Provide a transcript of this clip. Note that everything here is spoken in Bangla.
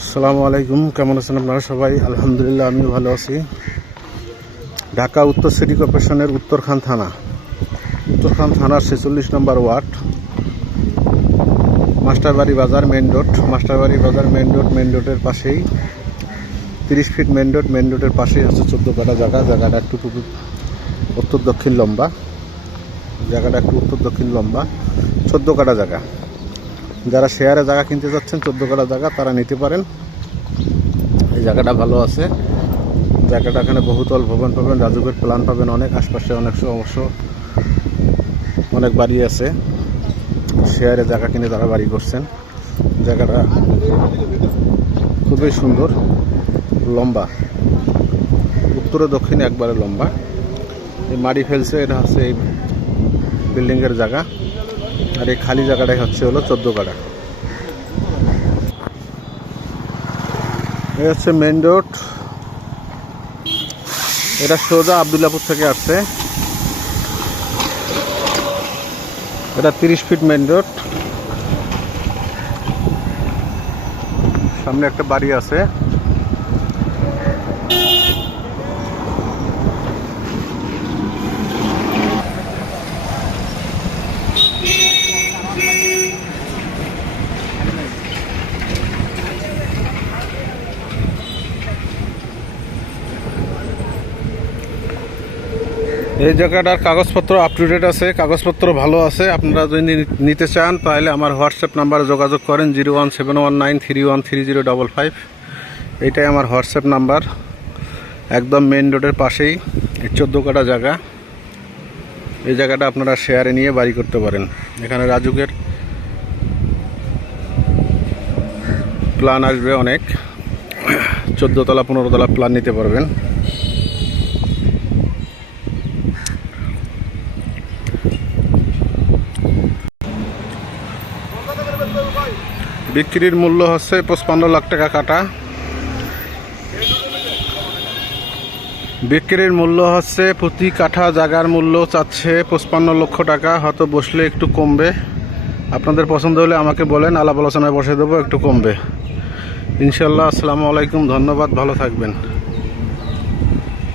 আসসালামু আলাইকুম, কেমন আছেন আপনারা সবাই? আলহামদুলিল্লাহ আমি ভালো আছি। ঢাকা উত্তর সিটি কর্পোরেশনের উত্তরখান থানা। উত্তরখান থানার ছেচল্লিশ নম্বর ওয়ার্ড, মাস্টারবাড়ি বাজার মেন রোড। মাস্টারবাড়ি বাজার মেন রোড মেন রোডের পাশেই, তিরিশ ফিট মেন রোড মেন রোডের পাশেই হচ্ছে চোদ্দ কাটা জায়গা। জায়গাটা একটু উত্তর দক্ষিণ লম্বা। জায়গাটা একটু উত্তর দক্ষিণ লম্বা। চোদ্দ কাটা জায়গা। যারা শেয়ারে জায়গা কিনতে যাচ্ছেন, চোদ্দ কাটা জায়গা তারা নিতে পারেন। এই জায়গাটা ভালো আছে। জায়গাটা এখানে বহুতল ভবন পাবেন, রাজুকের প্ল্যান পাবেন, অনেক আশপাশে অনেক অবশ্য অনেক বাড়ি আছে। শেয়ারে জায়গা কিনে তারা বাড়ি করছেন। জায়গাটা খুবই সুন্দর, লম্বা। উত্তরে দক্ষিণে একবারে লম্বা। এই মাটি ফেলছে, এটা হচ্ছে এই বিল্ডিংয়ের জায়গা। আর এই খালি জায়গাটাই হচ্ছে হলো চোদ্দ কাটা এই হচ্ছে মেন রোড এটা সোজা আবদুল্লাপুর থেকে আসছে। এটা তিরিশ ফিট মেন রোড সামনে একটা বাড়ি আছে। এই জায়গাটার কাগজপত্র আপ টু ডেট আছে, কাগজপত্র ভালো আছে। আপনারা যদি নিতে চান, তাহলে আমার হোয়াটসঅ্যাপ নাম্বারে যোগাযোগ করেন zero one seven one nine three one three zero double five এইটাই আমার হোয়াটসঅ্যাপ নাম্বার একদম মেন রোডের পাশেই, এই চোদ্দ কাটা জায়গা। এই জায়গাটা আপনারা শেয়ারে নিয়ে বাড়ি করতে পারেন। এখানে রাজুকের প্ল্যান আসবে অনেক। চোদ্দ তলা, পনেরো তলা প্ল্যান নিতে পারবেন। বিক্রির মূল্য হচ্ছে পঁচপান্ন লাখ টাকা কাটা। বিক্রির মূল্য হচ্ছে প্রতি কাঠা জাগার মূল্য চাচ্ছে পঁচপান্ন লক্ষ টাকা, হয়তো বসলে একটু কমবে। আপনাদের পছন্দ হলে আমাকে বলেন, আলাপ আলোচনায় বসে দেবো, একটু কমবে। ইনশাল্লাহ আসসালামু আলাইকুম, ধন্যবাদ, ভালো থাকবেন।